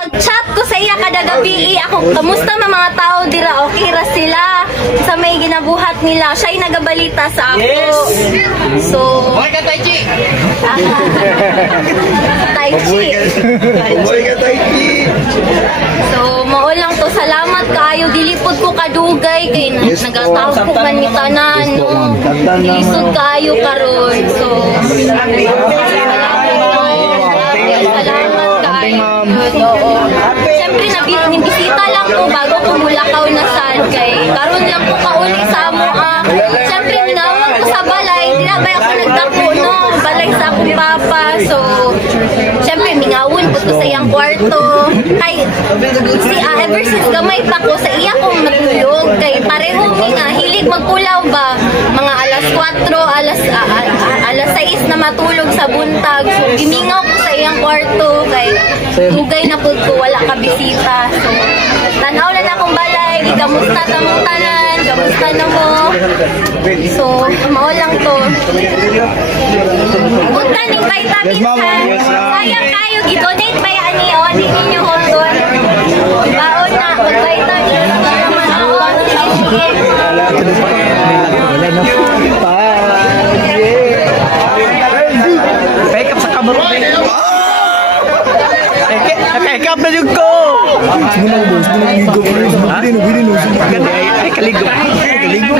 Chat ko sa iya kada gabi ako, kamusta mga tao dira, okay ra sila sa may ginabuhat nila, siya'y nagabalita sa ako. Yes. So Boy ka Tai Chi. Tai Chi. Boy ka Tai Chi. So mao lang to, salamat kaayo, dilipod ko kadugay kay nagatawag ko man ni tanan, no. Lisod kaayo karon. So salamat kaayo. Oo. Siyempre nabisita lang ko bago ko mulakaw na sad kay karon lang ko kauli sa amo. Siyempre minawag ko sa balay, di na ba ako nagdako, no, balay sa akong papa. So siyempre mingawon po ko sa iyang kwarto kay ever since gamay pa ko sa iya kong matulog kay pareho nga hilig magpulaw ba mga alas 4, alas 6 na matulog sa buntag. So gimingaw ko sa iyang kwarto kay dugay na pud ko wala ka bisita. So tanaw na akong balay, gigamusta ta mong tanan, kamusta na mo. So mao lang to. Punta ning vitamins ha. Sayang kayo gi-donate ba yan ni o di ninyo hold on. Baon na mag-vitamins para maawang sige. Wala na pa. Pick up sa kamero. Naka-pick up na yung ko. Sige na boss, sige na ligo. Ay, kaligo. Kaligo.